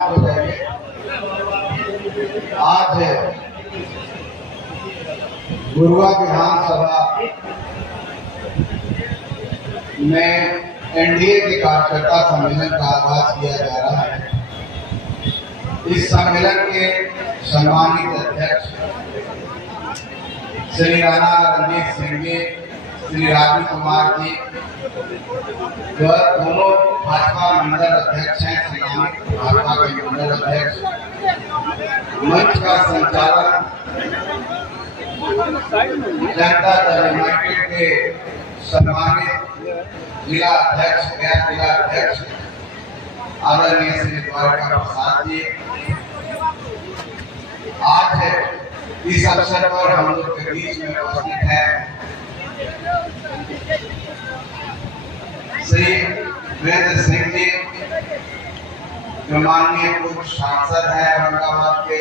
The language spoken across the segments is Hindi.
आज गुरुआ विधानसभा में एनडीए के कार्यकर्ता सम्मेलन का आगाज किया जा रहा है। इस सम्मेलन के सम्मानित अध्यक्ष श्री राणा रणजीत सिंह जी, श्री राजू कुमार जी, दोनों भाजपा मंडल अध्यक्ष हैं, भाजपा के मंडल अध्यक्ष, मंच का संचालन जनता दल यूनाइटेड के सम्मानित जिला अध्यक्ष, गैर जिला अध्यक्ष आदरणीय श्री द्वारका प्रसाद जी। आज इस अवसर पर हम लोग के बीच में उपस्थित हैं श्री वीरेंद्र सिंह जी, जो माननीय पूर्व सांसद है औरंगाबाद के,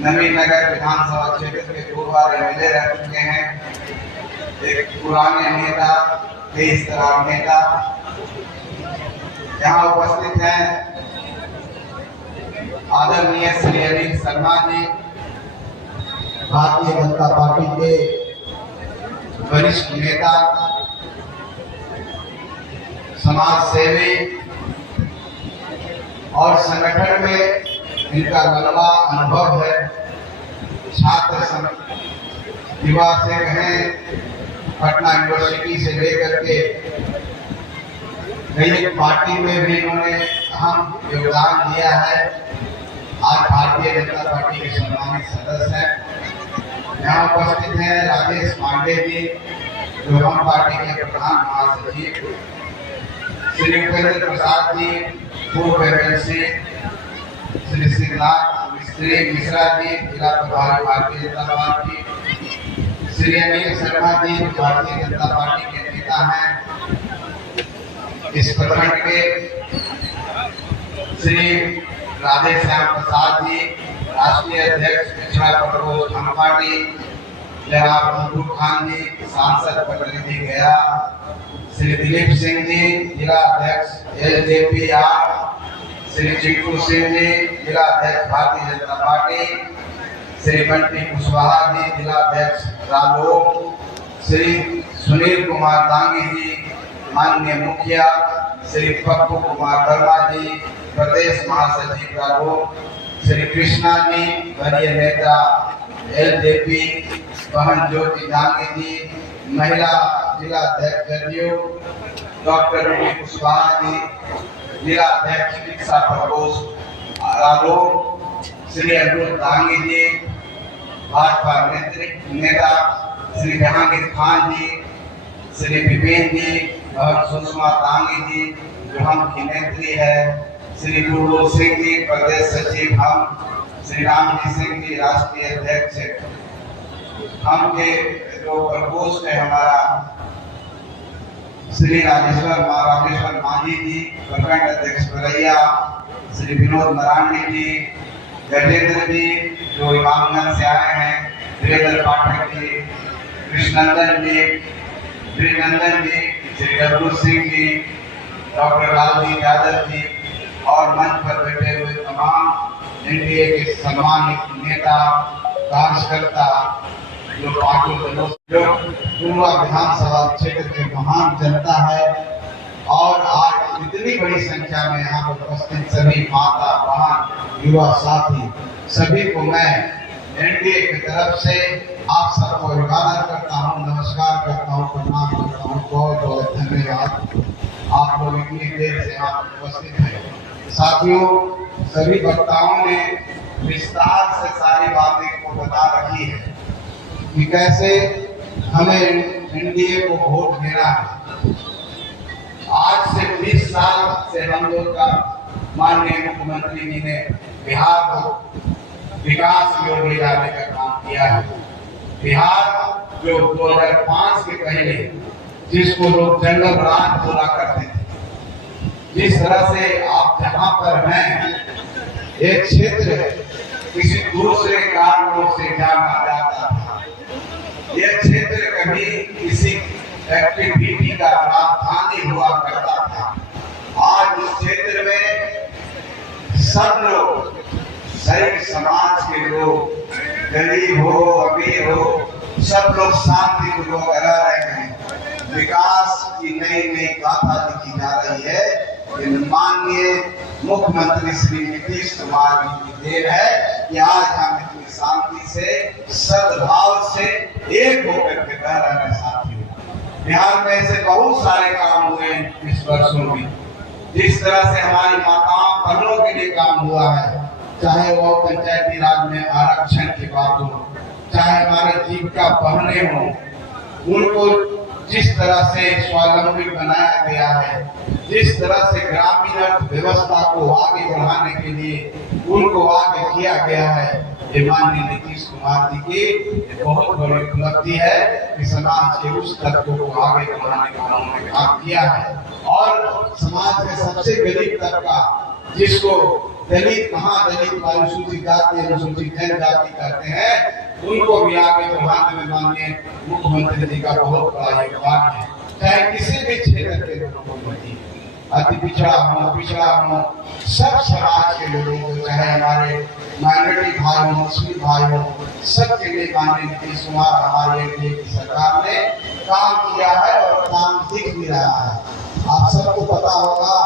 नवीनगर विधानसभा क्षेत्र के 2 बार एमएलए रह चुके हैं, एक पुराने नेता, तेज तरार नेता। यहाँ उपस्थित हैं आदरणीय श्री अनिल शर्मा जी, भारतीय जनता पार्टी के वरिष्ठ नेता, समाज सेवी और संगठन में इनका लंबा अनुभव है। छात्र युवा से कहें, पटना यूनिवर्सिटी से लेकर के कई पार्टी में भी इन्होंने अहम योगदान दिया है। आज भारतीय जनता पार्टी के सम्मानित सदस्य हैं। यहाँ उपस्थित हैं राजेश पांडे जी, जो हम पार्टी के प्रधान महासचिव, श्री उपेंद्र प्रसाद जी, पूर्व एमएलसी, श्री सिद्धनाथ मिश्रा जी, जिला प्रभारी भारतीय जनता पार्टी, श्री अनिल शर्मा जी, भारतीय जनता पार्टी के नेता हैं। इस प्रखंड के श्री राधेश्याम प्रसाद जी, राष्ट्रीय अध्यक्ष पिछड़ा प्रकोष्ठ हम पार्टी, जनाब मंटू खान जी, सांसद प्रतिनिधि गया, श्री दिलीप सिंह जी, जिला अध्यक्ष एलजेपीआर, श्री चिंटू सिंह जी, जिला अध्यक्ष भारतीय जनता पार्टी, श्री बंटी कुशवाहा जी, जिला अध्यक्ष रालोद, श्री सुनील कुमार दांगी जी, माननीय मुखिया, श्री पप्पू कुमार वर्मा जी, प्रदेश महासचिव रालोद, श्री कृष्णा जी, वरीय नेता एलजेपी, बहन ज्योति दांगी जी, महिला जिला अध्यक्ष जदयू, डॉक्टर रूबी कुशवाहा जी, जिला अध्यक्ष शिक्षा प्रकोष्ठ रालोद, श्री अनिरुद्ध दांगी जी, भाजपा नेता श्री जहांगीर खान जी, श्री विपिन जी, और सुषमा दांगी जी, जो हम की नेत्री है, श्री गुरु सिंह जी, प्रदेश सचिव हम, श्री रामजी सिंह जी, राष्ट्रीय अध्यक्ष हम के जो प्रकोष्ठ है हमारा, श्री राजेश्वर मांझी जी, प्रखंड अध्यक्ष बरैया, श्री विनोद मरांडी जी, गजेंद्र जी, जो इमामगंज से आए हैं, वीरेंद्र पाठक जी, कृष्णनंदन जी, श्री डब्लू सिंह जी, डॉक्टर लालजी यादव जी, और मंच पर बैठे हुए तमाम एनडीए के सम्मानित नेता, कार्यकर्ता, जो पार्टी के लोग, जो गुरुआ विधानसभा क्षेत्र के महान जनता है, और आज इतनी बड़ी संख्या में यहाँ पर उपस्थित सभी माता, बहन, युवा साथी, सभी को मैं एनडीए की तरफ से आप सबको अभिवादन करता हूँ, नमस्कार करता हूँ, प्रणाम करता हूँ। बहुत बहुत धन्यवाद, आप लोग इतनी देर से आप उपस्थित हैं। साथियों, सभी वक्ताओं ने विस्तार से सारी बातें को बता रखी है कि कैसे हमें एनडीए को वोट देना है। आज से 20 साल से हम लोग का माननीय मुख्यमंत्री जी ने बिहार को विकास की ओर ले जाने का काम किया है। बिहार जो 2005 के पहले जिसको लोग जंगल राज बोला करते थे, जिस तरह से आप जहाँ पर हैं, एक क्षेत्र किसी दूसरे कारणों से जाना जाता था। यह क्षेत्र कभी किसी एक्टिविटी का राजधानी हुआ करता था। आज उस क्षेत्र में सब लोग सही समाज के लोग, गरीब हो अमीर हो, सब लोग शांति पूर्वक रह रहे हैं। विकास की नई नई गाथा लिखी जा रही है। ये माननीय मुख्यमंत्री श्री नीतीश कुमार जी की देन है कि आज हम इतनी शांति से, सद्भाव से एक होकर के रह रहे हैं। साथियों, बिहार में ऐसे बहुत सारे काम हुए इस वर्षों में। जिस तरह से हमारी माताओं बहनों के लिए काम हुआ है, चाहे वो पंचायती राज में आरक्षण की बात हो, चाहे हमारे जीविका बहने हो, उनको जिस तरह से स्वावलंबी बनाया गया है, जिस तरह से ग्रामीण अर्थव्यवस्था को आगे बढ़ाने के लिए उनको आगे किया गया है, ये माननीय नीतीश कुमार जी की बहुत बड़ी उपलब्धि है कि समाज के उस तत्व को आगे बढ़ाने का उन्होंने काम किया है। और समाज के सबसे गरीब तबका, जिसको दलित, महादलित, अनुसूचित जाति, अनुसूचित जनजाति कहते हैं, उनको भी आगे बढ़ाने में माननीय मुख्यमंत्री जी का बहुत बड़ा योगदान है। चाहे किसी भी क्षेत्र के लोगों को, अति पिछड़ा हो, सब समाज के लोगों को, चाहे हमारे माइनॉरिटी भाई हो, मुस्लिम भाई हो, सबके लिए माननीय नीतीश कुमार हमारे लिए सरकार ने काम किया है और काम दिख भी रहा है। आप सबको पता होगा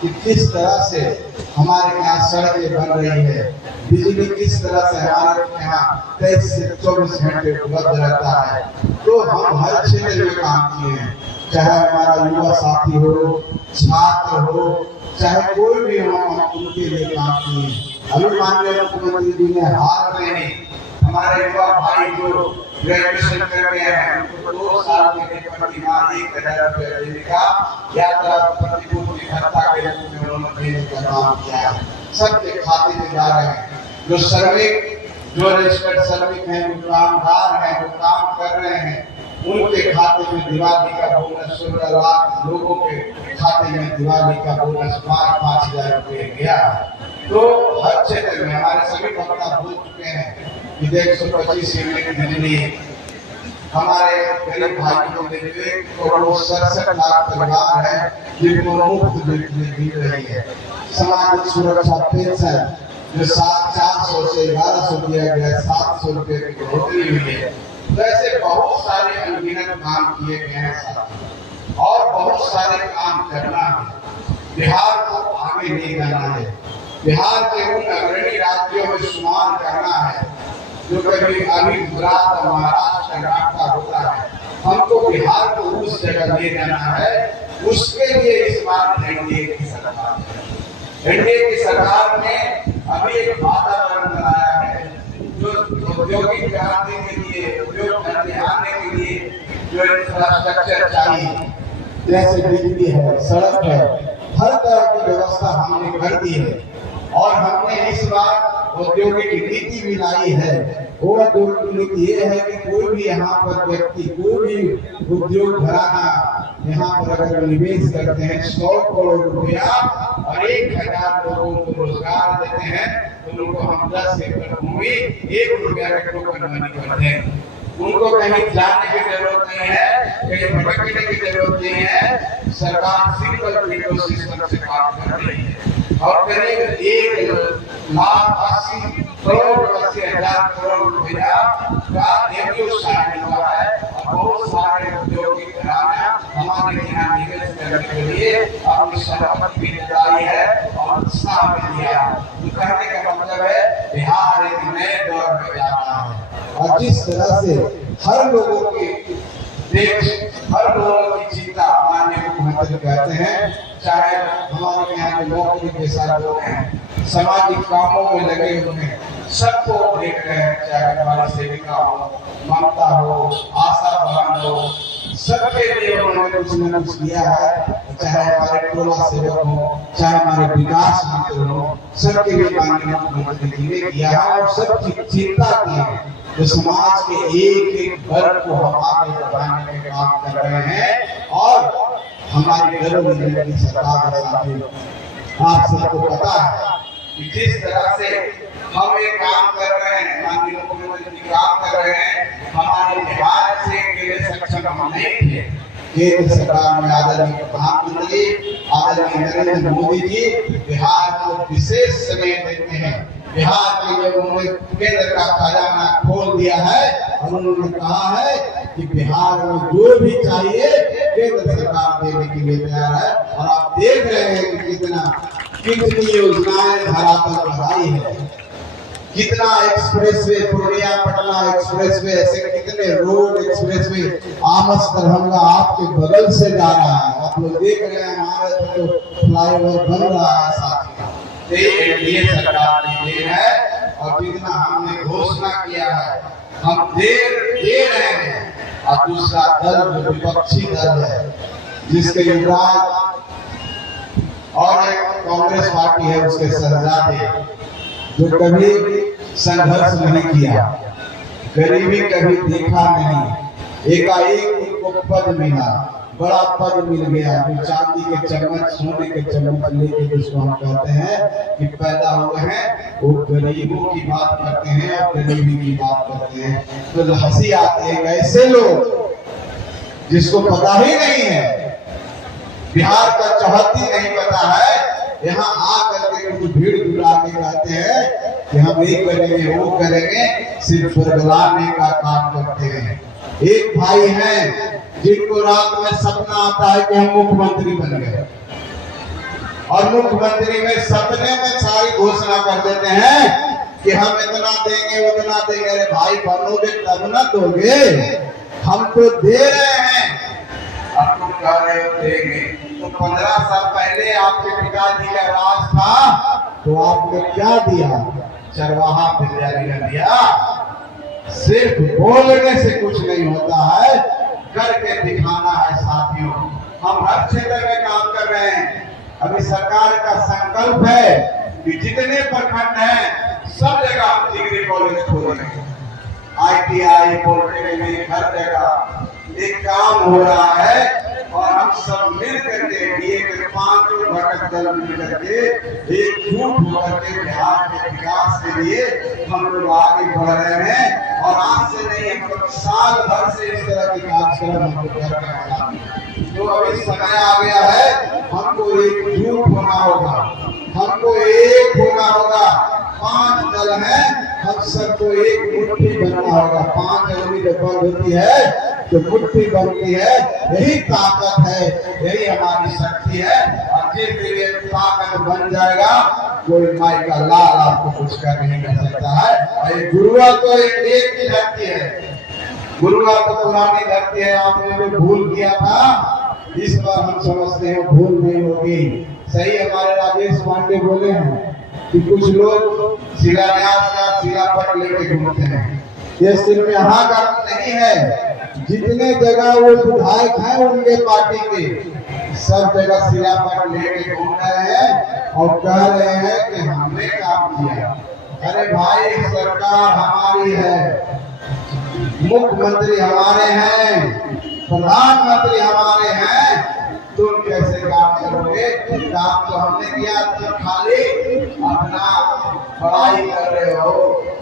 कि किस तरह से हमारे यहाँ सड़कें बन रही है, बिजली किस तरह से हमारे यहाँ 23 से 24 घंटे उपलब्ध रहता है। तो हम हर क्षेत्र में काम किए हैं, चाहे हमारा युवा साथी हो, छात्र हो, चाहे कोई भी हो, हम उनके लिए काम किए। अभी माननीय मुख्यमंत्री जी ने हाल में ही हमारे युवा भाई जो ग्रेजुएशन कर रहे हैं, उनको 2 साल के लिए प्रतिमाह 1000 रुपये देने का यात्रा प्रतिपूर्ति भत्ता के रूप में उन्होंने देने का काम किया है। सबके खाते में जा रहे हैं। जो श्रमिक, जो रजिस्टर्ड श्रमिक हैं, जो कामगार हैं, जो काम कर रहे हैं, उनके खाते में दिवाली का बोनस 16 लाख लोगों के खाते में दिवाली का बोनस 5,000 रुपये गया है। तो हर क्षेत्र में हमारे सभी वक्ता बोल चुके हैं कि 125 यूनिट बिजली हमारे गरीब भाई को देते, तो 67 लाख परिवार है जिनको मुफ्त बिजली मिल रही है। सामाजिक सुरक्षा पेंशन जो 400 से 1100 दिया गया, 700 रुपये की बढ़ोतरी हुई है। वैसे बहुत सारे अनगिनत काम किए गए हैं और बहुत सारे काम करना है। बिहार को आगे ले जाना है, बिहार के उन अग्रणी राज्यों में शुमार करना है जो कभी अभी गुजरात और महाराष्ट्र, कर्नाटक होता है। हमको बिहार को उस जगह ले जाना है। उसके लिए इस बार एनडीए की सरकार है। एनडीए की सरकार ने अभी एक वातावरण बनाया है जो औद्योगिक क्रांति के लिए, उद्योग धंधे आने के लिए जो इंफ्रास्ट्रक्चर चाहिए, जैसे बिजली है, सड़क है, हर तरह की व्यवस्था हमने कर दी है। और हमने इस बार औद्योगिक नीति भी लाई है। वो औद्योगिक नीति ये है कि कोई भी यहाँ पर व्यक्ति, कोई भी उद्योग घराना यहाँ पर अगर निवेश करते हैं 100 करोड़ रुपया और 1000 लोगों को रोजगार देते हैं, तो उनको हम 10 एकड़ भूमि 1 रुपया का टोकन मनी करते हैं। उनको कहीं जाने की जरूरत नहीं है, कहीं भटकने की जरूरत नहीं है। सरकार सिंपल विंडो सिस्टम से काम कर रही है और करीब 1,80,000 करोड़ रुपया का एमओयू साइन हुआ है। और बहुत सारे औद्योगिक घराना हमारे यहाँ निवेश करने के लिए अपनी सहमति भी जताई है और उत्साह भी दिया है। तो कहने का मतलब है बिहार एक नए दौर में जा रहा है और जिस तरह से हर लोगों की देश, हर लोगों की चिंता माननीय मुख्यमंत्री कहते हैं, चाहे हमारे यहाँ के नौकरी पेशा लोग हैं, सामाजिक कामों में लगे हुए हैं, सबको देख रहे हैं। चाहे हमारी सेविका हो, ममता हो, आशा बहन हो, सबके लिए उन्होंने कुछ न कुछ किया है। चाहे हमारे टोला सेवक हो, चाहे हमारे विकास मंत्री हो, सबके लिए माननीय मुख्यमंत्री जी ने किया है और सबकी चिंता की है। जो समाज के एक एक वर्ग को हम आगे बढ़ाने का काम कर रहे हैं और हमारी गरीब की सरकार है। साथियों, आप सबको पता है कि जिस तरह से हम ये काम कर रहे हैं, माननीय मुख्यमंत्री जी काम कर रहे हैं, हमारे बिहार से अकेले सक्षम हम नहीं थे। केंद्र सरकार में आदरणीय प्रधानमंत्री आदरणीय नरेंद्र मोदी जी बिहार को विशेष समय देते हैं। बिहार के लोगों ने केंद्र का खजाना खोल दिया है और उन्होंने कहा है कि बिहार में जो भी चाहिए केंद्र सरकार देने के लिए तैयार है। और आप देख रहे हैं कि कितनी योजनाएं धरातल पर आई है, कितना एक्सप्रेसवे, पूर्णिया पटना एक्सप्रेसवे, ऐसे कितने रोड एक्सप्रेसवे, आमस दरभंगा आपके बगल से जा रहा है। आप लोग देख रहे हैं हमारे तो फ्लाईओवर बन रहा है साथ एनडीए सरकार ने दे है। और जितना हमने घोषणा किया है हम दे रहे हैं। और दूसरा दल जो विपक्षी दल है जिसके युवराज और एक कांग्रेस पार्टी है उसके शहजादे जो कभी संघर्ष नहीं किया, गरीबी कभी देखा नहीं, एकाएक उनको पद मिला, बड़ा पद मिल गया। जो चांदी के चम्मच, सोने के चम्मच लेके जिसको हम कहते हैं कि पैदा हुए हैं, वो गरीबों की बात करते हैं और गरीबी की बात करते हैं। तो हंसी आती है ऐसे लोग जिसको पता ही नहीं है, बिहार का चौहत्ती नहीं पता है, यहाँ आकर के कुछ भीड़ जुटा के कहते हैं कि हम ये करेंगे वो करेंगे, सिर्फ बरगलाने का काम करते हैं। एक भाई हैं जिनको रात में सपना आता है कि हम मुख्यमंत्री बन गए और मुख्यमंत्री में सपने में सारी घोषणा कर देते हैं कि हम इतना देंगे उतना देंगे। अरे भाई बनोगे तब ना दोगे, हम तो दे रहे हैं, आप तो कह रहे हो देंगे। तो 15 साल पहले आपके पिताजी का राज था तो आपने क्या दिया? चरवाहा विद्यालय दिया। सिर्फ बोलने से कुछ नहीं होता है, करके दिखाना है साथियों। हम हर क्षेत्र में काम कर रहे हैं। अभी सरकार का संकल्प है कि जितने प्रखंड हैं सब जगह हम डिग्री कॉलेज खोलेंगे, ITI, पॉलिटेक्निक, हर जगह एक काम हो रहा है। और हम सब मिल करके एनडीए के 5 घटक दल मिल करके एकजुट होकर के बिहार के विकास के लिए हम लोग आगे बढ़ रहे हैं। और आज से नहीं, हम लोग साल भर से इस तरह के कार्यक्रम हम लोग कर रहे हैं। जो अभी समय आ गया है, हमको एकजुट होना होगा, हमको एक होना होगा। 5 दल हैं, हम सबको एक मुट्ठी बनना होगा। 5 आदमी जब बंद होती है तो मुट्ठी बनती है, यही ताकत है, यही हमारी शक्ति है। और जिस दिन ये ताकत बन जाएगा कोई माई का लाल आपको कुछ कर नहीं कर सकता है। और ये गुरुआ तो एक ही धरती है, गुरुआ तो पुरानी धरती है। आपने जो भूल किया था इस बार हम समझते हैं भूल नहीं होगी। सही हमारे राजेश पांडे बोले हैं कि कुछ लोग शिलान्यास का शिलापट लेके घूमते हैं। ये सिर्फ यहाँ का नहीं है, जितने जगह वो विधायक हैं उनके पार्टी के सब जगह शिलापट लेके घूम रहे हैं और कह रहे हैं कि हमने काम किया। अरे भाई, सरकार हमारी है, मुख्यमंत्री हमारे हैं, प्रधानमंत्री हमारे हैं, तुम कैसे काम करोगे? काम तो हमने किया, तुम खाली अपना पढ़ाई कर रहे हो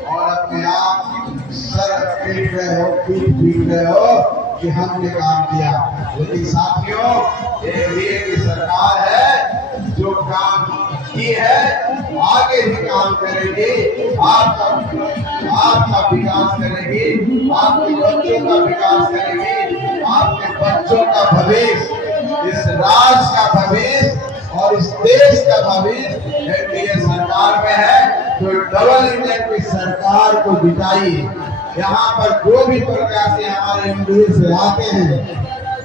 और अपने आप सर पीट रहे हो, पीट रहे हो कि हमने काम किया। लेकिन साथियों, एनडीए की सरकार है जो काम की है, आगे भी काम करेगी, आपका विकास करेगी, आपके बच्चों का विकास करेगी, आपके बच्चों का भविष्य, इस राष्ट्र का भविष्य और इस देश का भविष्य एनडीए सरकार में है। तो डबल इंजन की सरकार को जिताइए। यहाँ पर जो भी प्रत्याशी हमारे एनडीए से आते हैं,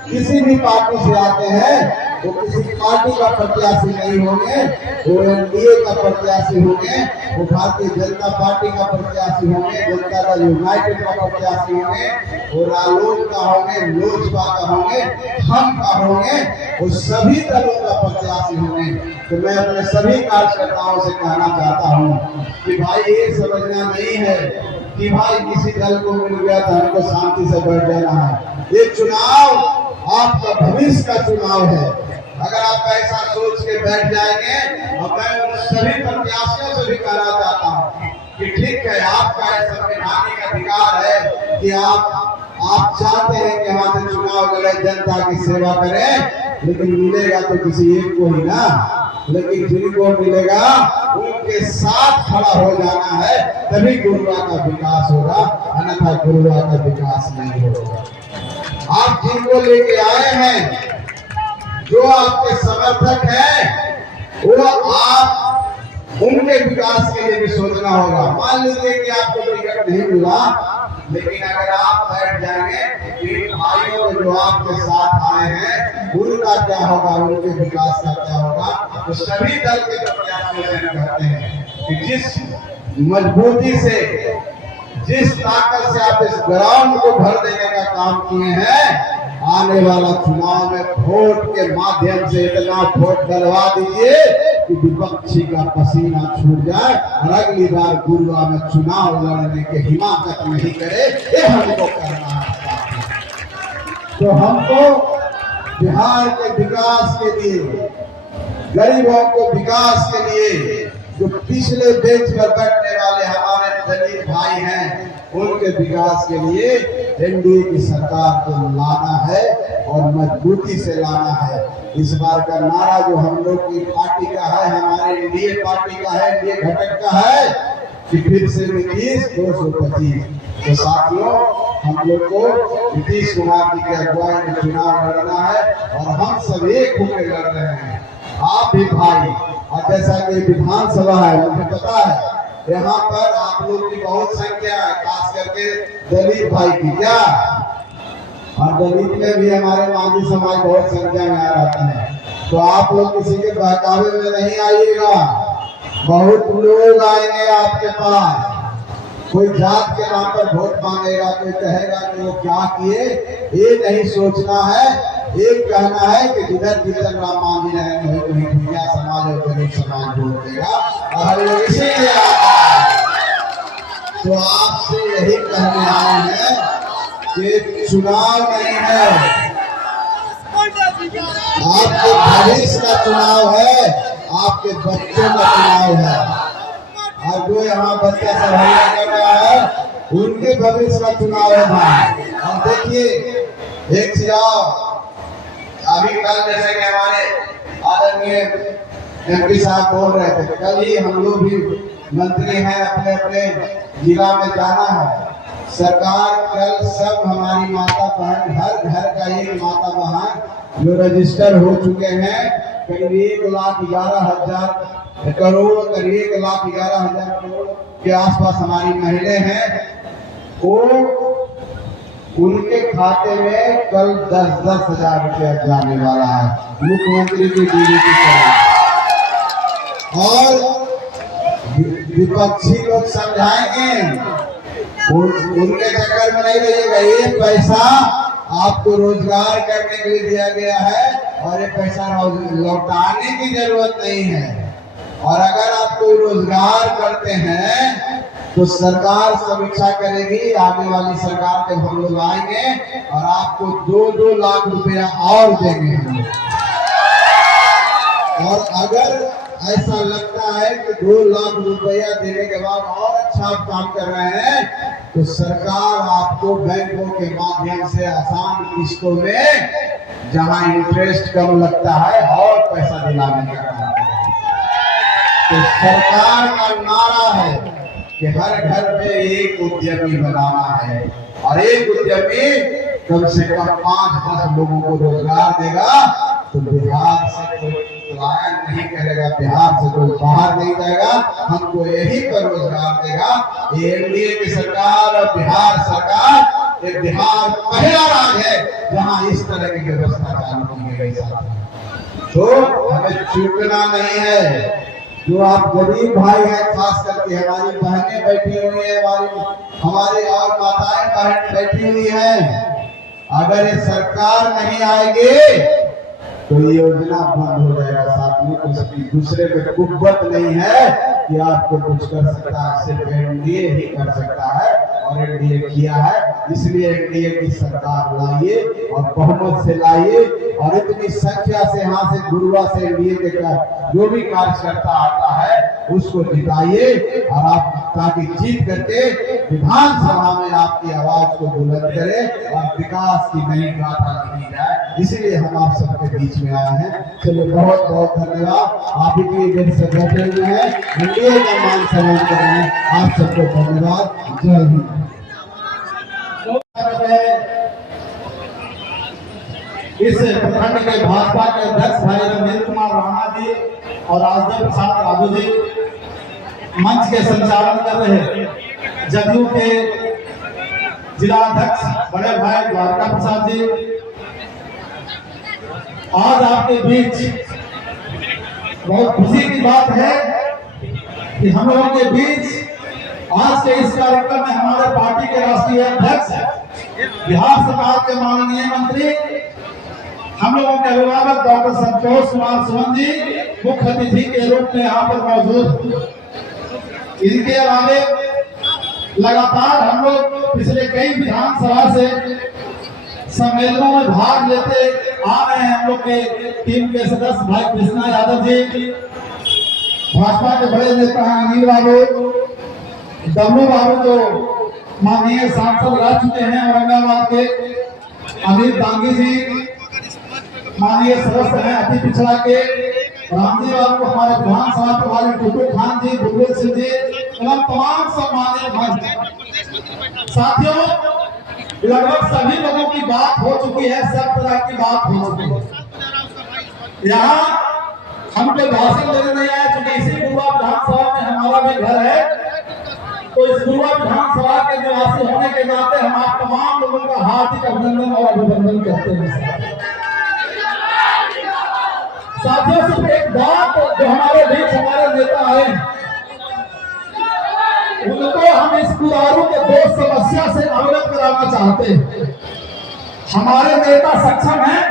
किसी भी पार्टी से आते हैं, वो किसी पार्टी का प्रत्याशी नहीं होंगे, वो एनडीए का प्रत्याशी होंगे, वो भारतीय जनता पार्टी का प्रत्याशी होंगे, जनता दल यूनाइटेड का प्रत्याशी होंगे, वो रालोद का होंगे, लोजपा का होंगे, हम का होंगे, वो सभी दलों का प्रत्याशी होंगे। तो मैं अपने सभी कार्यकर्ताओं से कहना चाहता हूँ कि भाई ये समझना नहीं है कि भाई किसी दल को मिल गया तो हमको शांति से बैठ जाना है। ये चुनाव आपका भविष्य का चुनाव है। अगर आप ऐसा सोच के बैठ जाएंगे, और मैं उन सभी प्रत्याशियों से भी कहना चाहता हूँ कि ठीक है, आपका संवैधानिक अधिकार है कि आप आप चाहते हैं कि यहाँ से चुनाव लड़े, जनता की सेवा करें, लेकिन मिलेगा तो किसी एक को ही ना। लेकिन जिनको मिलेगा उनके साथ खड़ा हो जाना है, तभी गुरुआ का विकास होगा, अन्यथा गुरुआ का विकास नहीं होगा। आप जिनको लेके आए हैं, जो आपके समर्थक हैं, वो आप उनके विकास के लिए भी सोचना होगा। मान लीजिए कि आपको टिकट नहीं मिला, लेकिन अगर आप बैठ जाएंगे कि भाइयों जो आपके साथ आए हैं उनका क्या होगा, उनके विकास का क्या होगा, तो सभी दल के प्रत्याशी कहते हैं कि जिस मजबूती से, जिस ताकत से आप इस ग्राउंड को भर देने का काम किए हैं, आने वाला चुनाव में वोट के माध्यम से इतना वोट डलवा दीजिए कि विपक्षी का पसीना छूट जाए और अगली बार गुरुआ में चुनाव लड़ने की हिम्मत नहीं करे। ये हमको करना है। तो हमको बिहार के विकास के लिए, गरीबों को विकास के लिए, जो पिछले बेंच पर बैठने वाले हमारे दलित भाई हैं, उनके विकास के लिए एनडीए की सरकार को लाना है और मजबूती से लाना है। इस बार का नारा जो हम लोग की पार्टी का है, हमारे एनडीए पार्टी का है, एनडीए घटक का है कि फिर से नीतीश 225। तो साथियों, हम लोग को नीतीश कुमार जी के अगुवाई में चुनाव लड़ना है और हम सब एक होकर लड़ रहे हैं। आप भी भाई, और जैसा कि विधानसभा है, मुझे पता है यहाँ पर आप लोग की बहुत संख्या है, खास करके दलित भाई की, क्या, और दलित में भी हमारे मांझी समाज बहुत संख्या में आ जाता है। तो आप लोग किसी के बहकावे में नहीं आइएगा, बहुत लोग आएंगे आपके पास। कोई जात के नाम पर वोट मांगेगा, कोई कहेगा कि वो क्या किए, ये नहीं सोचना है। एक कहना है कि जिधर जिधर राम मांझी रहेंगे वही भैया समाज और गरीब समाज वोट देगा, और हम लोग इसीलिए तो आपसे यही कहने आए हैं कि चुनाव नहीं है, आपके भविष्य का चुनाव है, आपके बच्चों का चुनाव है। और जो यहाँ बच्चा सब हल्ला कर रहा है, उनके भविष्य का चुनाव है भाई। और देखिए एक चीज, अभी कल जैसे कि हमारे आदरणीय एमपी साहब बोल रहे थे, कल ही हम लोग भी मंत्री हैं, अपने अपने जिला में जाना है। सरकार कल सब हमारी माता बहन, हर घर का एक माता बहन जो रजिस्टर हो चुके हैं, करीब 1,11,000 करोड़, करीब 1,11,000 करोड़ के आसपास हमारी महिलाएं हैं, वो उनके खाते में कल 10-10 हजार रुपया जाने वाला है मुख्यमंत्री की दीदी की तरफ। और विपक्षी लोग समझाएंगे, उनके चक्कर में नहीं रहिएगा। ये पैसा आपको रोजगार करने के लिए दिया गया है और ये पैसा लौटाने की जरूरत नहीं है। और अगर आप कोई रोजगार करते हैं तो सरकार समीक्षा करेगी, आने वाली सरकार जब हम लोग आएंगे और आपको 2-2 लाख रुपया और देंगे हम लोग। और अगर ऐसा लगता है कि 2 लाख रुपया देने के बाद और अच्छा आप काम कर रहे हैं, तो सरकार आपको बैंकों के माध्यम से आसान किस्तों में, जहां इंटरेस्ट कम लगता है, और पैसा दिलाने का काम करेगी। तो सरकार का नारा है कि हर घर में एक उद्यमी बनाना है, और एक उद्यमी कम से कम 5-10 लोगों को रोजगार देगा। तो बिहार से कोई पलायन नहीं करेगा, बिहार से कोई बाहर नहीं जाएगा, हमको यही पर रोजगार देगा। ये एनडीए की सरकार और बिहार सरकार, ये बिहार पहला राज्य है जहां इस तरह की व्यवस्था चालू की गई। तो हमें चूकना नहीं है। जो आप गरीब भाई हैं, खास करके हमारी बहनें बैठी हुई है, हमारे और माताएं बहन बैठी हुई हैं, अगर ये सरकार नहीं आएगी तो ये योजना बंद हो जाएगा। साथ में कुछ दूसरे में कुव्वत नहीं है कि आपको कुछ कर सकता है, सिर्फ एनडीए ही कर सकता है, और एनडीए किया है। इसलिए एनडीए की सरकार लाइए और बहुमत से लाइए, और इतनी संख्या से यहाँ से गुरुआ से एनडीए के जो भी कार्यकर्ता आता है उसको जिताइए और आप ताकि जीत करके विधानसभा में आपकी आवाज को बुलंद करें और विकास की नई गाथा लिखी जाए। इसीलिए हम आप सबके बीच में आए हैं। चलिए बहुत बहुत धन्यवाद। आप इतनी देर से बैठे हुए हैं, इंडिया का मान सम्मान कर रहे हैं। आप सबको धन्यवाद। जय हिंद। इस प्रखंड के भाजपा के अध्यक्ष भाई रमेश कुमार राणा जी और राजदेव प्रसाद राजू जी मंच के संचालन कर रहे, जदयू के जिला अध्यक्ष बड़े भाई द्वारका प्रसाद जी, आज आपके बीच बहुत खुशी की बात है कि हम लोगों के बीच आज के इस कार्यक्रम में हमारे पार्टी के राष्ट्रीय अध्यक्ष, बिहार सरकार के माननीय मंत्री, हम लोगों के अभिभावक डॉक्टर संतोष कुमार सुमन जी मुख्य अतिथि के रूप में यहाँ पर मौजूद। इनके अलावे लगातार हम लोग पिछले कई विधानसभा से सम्मेलनों में भाग लेते आ रहे हैं। हम लोग के टीम के सदस्य भाई कृष्णा यादव जी, भाजपा के बड़े नेता हैं अनिल बाबू, डब्लू बाबू जो माननीय सांसद रह चुके हैं औरंगाबाद के, अमित दांगी जी माननीय सदस्य हैं अति पिछड़ा के, रामजी बाबू हमारे विधानसभा प्रभारी टुटू खान जी, बुलबुल सिंह जी एवं तमाम सम्मानित साथियों, लगभग सभी लोगों की बात हो चुकी है, सब तरह की बात हो चुकी है। यहाँ हम कोई भाषण देने नहीं आए, क्योंकि इसी पूर्वा विधानसभा में हमारा भी घर है, तो इस पूर्वा विधानसभा के निवासी होने के नाते हम आप तमाम लोगों का हार्दिक अभिनंदन और अभिनंदन करते हैं। साथियों, सिर्फ एक बात जो हमारे बीच हमारे नेता आए, उनको हम इस कुदारू के दो समस्या से अवगत कराना चाहते हैं। हमारे नेता सक्षम हैं,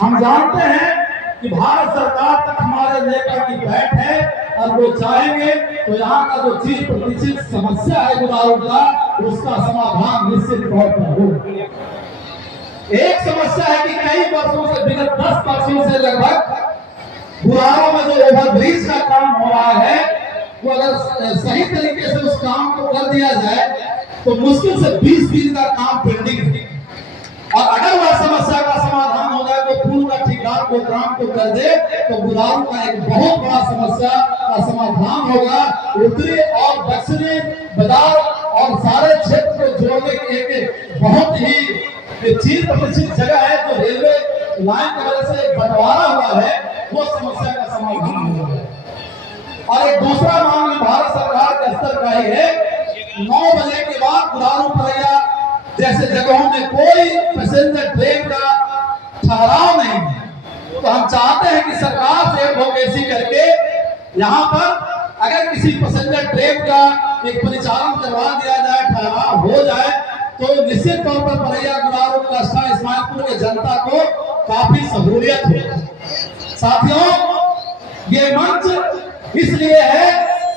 हम जानते हैं कि भारत सरकार तक हमारे नेता की बैठ है और वो चाहेंगे तो यहाँ का जो चीज प्रतिष्ठित समस्या है कुदारू का, उसका समाधान निश्चित तौर पर हो। एक समस्या है कि कई वर्षों से, विगत 10 वर्षों से लगभग बुरारों में जो ओवरब्रिज का काम हो रहा है, वो अगर सही तरीके से उस काम को कर दिया जाए तो मुश्किल से 20 दिन का काम पेंडिंग है। और अगर वह समस्या का समाधान हो जाए, तो पुल का ठेकेदार को काम को कर दे, तो बुरारू का एक बहुत बड़ा समस्या का समाधान होगा। उत्तरी और दक्षिणी बाजार और सारे क्षेत्र को जोड़ने के एक बहुत ही चीज प्रतिष्ठित जगह है, जो रेलवे लाइन की वजह से बंटवारा हुआ है, वो समस्या का समाधान होगा। और एक दूसरा मामला भारत सरकार के स्तर का ही है, 9 बजे के बाद बुरारू परैया जैसे जगहों में कोई पैसेंजर ट्रेन का ठहराव नहीं है। तो हम चाहते हैं कि सरकार से एडवोकेसी करके यहाँ पर अगर किसी पैसेंजर ट्रेन का एक परिचालन करवा दिया जाए, ठहराव हो जाए, तो निश्चित तौर पर परैया बुरारू कस्बा इस्माइलपुर के जनता को काफी सहूलियत होगी। साथियों, ये मंच इसलिए है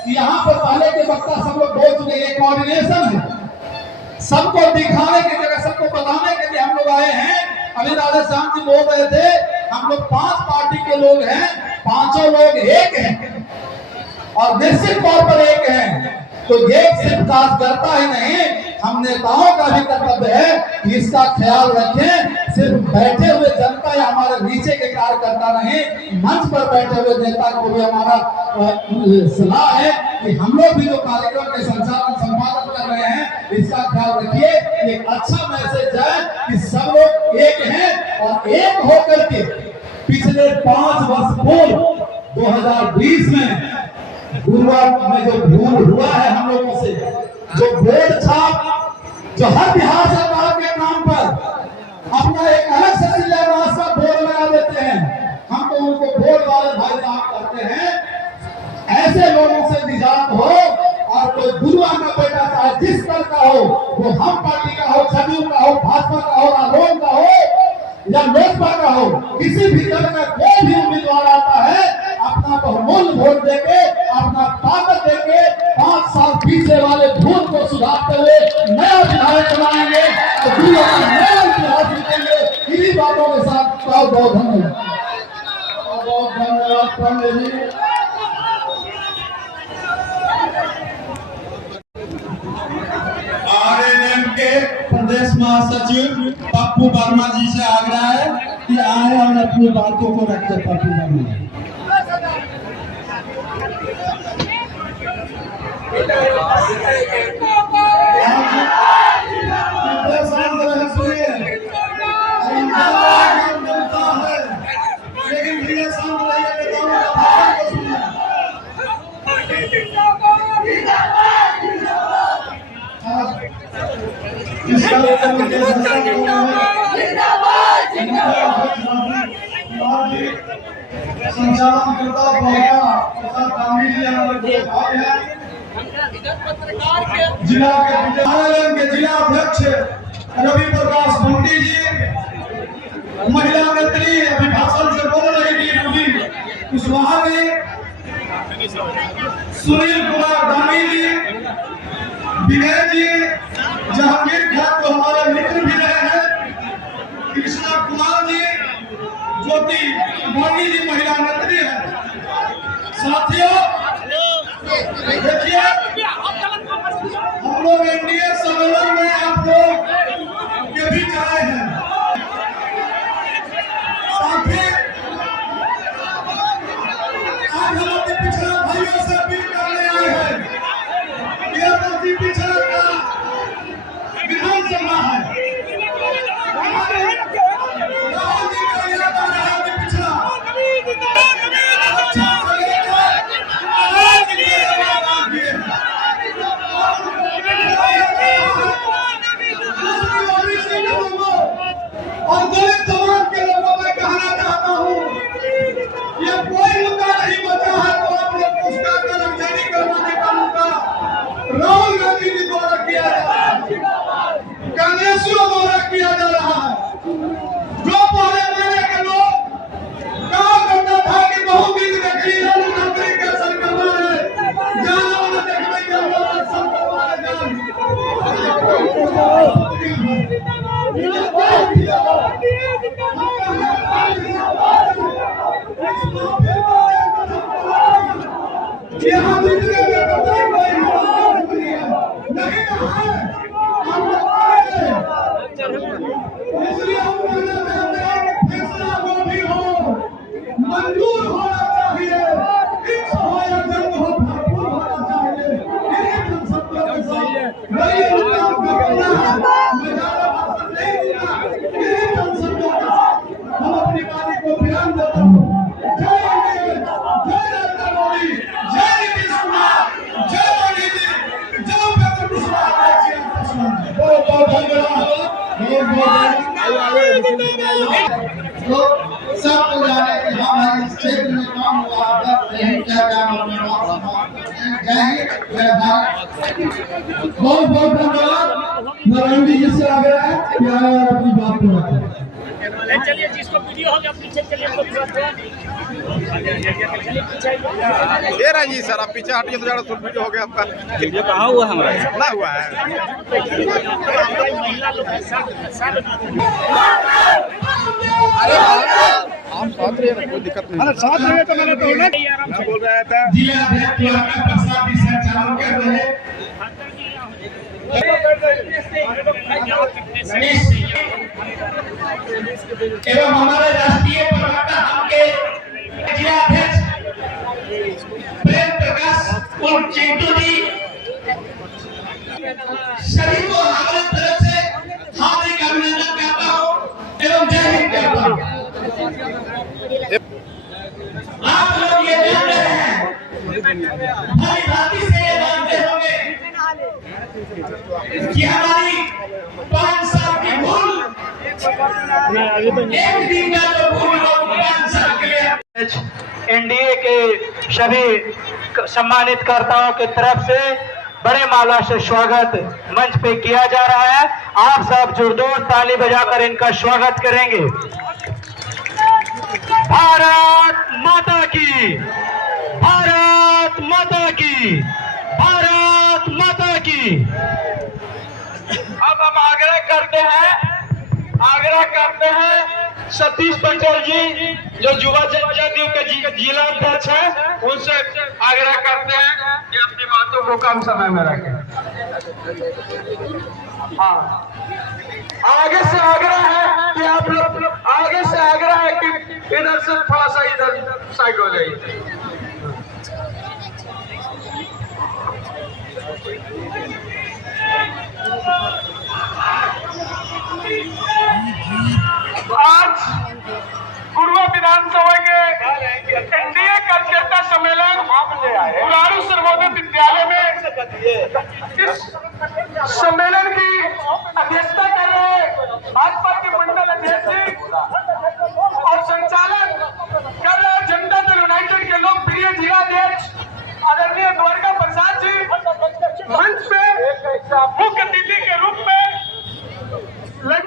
कि यहाँ पर पहले के वक्ता सब लोग बोल चुके, ये कोऑर्डिनेशन है, सबको दिखाने की जगह, सबको बताने के लिए हम लोग आए हैं। अभी राधे श्याम जी बोल रहे थे, हम लोग 5 पार्टी के लोग हैं, पांचों लोग एक हैं और निश्चित तौर पर एक हैं। तो एक सिर्फ कार्यकर्ता ही नहीं, हम नेताओं का भी कर्तव्य है कि इसका ख्याल रखें। सिर्फ बैठे हुए जनता या हमारे नीचे के कार्यकर्ता नहीं, मंच पर बैठे हुए नेता को भी हमारा सलाह है कि हम लोग भी जो कार्यक्रम के संचालन संपादन कर रहे हैं, इसका ख्याल रखिए। एक अच्छा मैसेज है कि सब लोग एक हैं और एक होकर के पिछले 5 वर्ष पूर्व 2020 में गुरुवार में जो भूल हुआ है हम लोगों से, जो बोर्ड छाप जो हर बिहार सरकार के नाम पर अपना एक अलग से शिलान्यास का बोर्ड लगा देते हैं, हम तो उनको बोर्ड वाले भाई साहब करते हैं। ऐसे लोगों से निजात हो, और कोई गुरुआ का बेटा चाहे जिस दल का हो, वो हम पार्टी का हो, जदयू का हो, भाजपा का हो, रालोद का हो या लोजपा का हो, किसी भी दल का कोई भी उम्मीदवार आता है, अपना बहुमूल्य वोट देके, अपना ताकत देके 5 साल पीछे वाले भूल को सुधारते हुए नया विधायक बनाएंगे और नया इतिहास लिखेंगे। इन्हीं बातों के साथ बहुत बहुत धन्यवाद। बहुत धन्यवाद पंडित जी। प्रदेश महासचिव पप्पू वर्मा जी से आग्रह है कि आए और अपनी बातों को रखते। पप्पू वर्मा संचालन करता जिला के जिला अध्यक्ष रवि प्रकाश पंडित जी, महिला नेत्री अभिभाषण से बोल रही थी रूबी कुशवाहा जी, सुनील कुमार दामी जी, विनय जी, जहांगीर खान जो हमारे मित्र भी रहे हैं, कृष्णा कुमार जी, ज्योति मोनी जी महिला नेत्री है। साथियों देखिए, हम लोग एनडीए सम्मेलन में आप लोग के बीच आए हैं। साथी आज हम अपने पिछड़ा भाइयों से अपील करने आए हैं कि अपनी पिछड़ा का विधानसभा है, और दलित समाज के लोगों में कहना चाहता हूँ, ये कोई मुद्दा नहीं बचा है तो आप लोग उसका कर्मचारी करवाने का मुद्दा राहुल गांधी जी द्वारा किया जा रहा है, कांग्रेसियों द्वारा किया जा रहा है। जो पहले मेरे के लोग कहा करता था कि बहुदिन देखी राहुल गांधी का सरकमा है, जाना वाला देखने के लिए सरकमा है जान। यहाँ जितने भी बताए गए नहीं है, इसलिए हम कहना चाहते हैं कि फैसला जो भी हो मंजूर होना चाहिए, इस हो या जंग हो भरपूर होना चाहिए। यही हम सब लोग के साथ वही काम करना है। मैं ज्यादा भाषण नहीं दूंगा, यही हम सब लोग के साथ हम अपनी बात को बयान देता हूँ। जय हिंद, जय नरेंद्र मोदी, जय नीतीश कुमार, जय मोदी जी, जय पेट्रोल कुशवाहा। बहुत बहुत धन्यवाद। तो सब को जाने कि हाँ भाई इस क्षेत्र में काम हुआ है, क्या काम अपने जय हिंद, जय भारत। बहुत बहुत धन्यवाद। नारायण जी जिससे आ गया है क्या अपनी बात को रखें। चलिए जिसको वीडियो हो गया पीछे चलिए, ये रही सर, आप पीछे हटिए तो ज़्यादा फुल वीडियो हो गया आपका। वीडियो कहाँ हुआ हमारा? ना हुआ है। अरे आप साथ रहिए ना, कोई दिक्कत नहीं। अरे साथ रहिए तो मैंने तो बोल रहा था। जिला अध्यक्ष प्रसाद जी से चालू कर रहे एवं हमारे राष्ट्रीय प्रवक्ता हमके जिलाध्यक्ष प्रेम प्रकाश उर्फ चिंटू जी, सभी को हमारे तरफ से हार्दिक अभिनंदन करता हूँ एवं जय हिंद करता हूँ। आप लोग ये जान रहे हैं, भली भांति से ये जानते होंगे कि हमारी 5 साल की भूल एक दिन का तो भूल 5 साल के लिए एनडीए के सभी सम्मानित कर्ताओं की तरफ से बड़े माला से स्वागत मंच पे किया जा रहा है। आप सब जोरदार ताली बजाकर इनका स्वागत करेंगे। भारत माता की, भारत माता की, भारत माता की। अब हम आग्रह करते हैं सतीश पटेल जी जो युवा जदयू के जिला अध्यक्ष हैं, उनसे आग्रह करते हैं कि अपनी बातों को कम समय में रखें। हाँ, आगे से आग्रह है कि आप लोग आगे से आग्रह है कि इधर से थोड़ा सा इधर साइड हो जाइए। आज पूर्व विधानसभा के एनडीए कार्यकर्ता सम्मेलन उरारू सर्वोदय विद्यालय में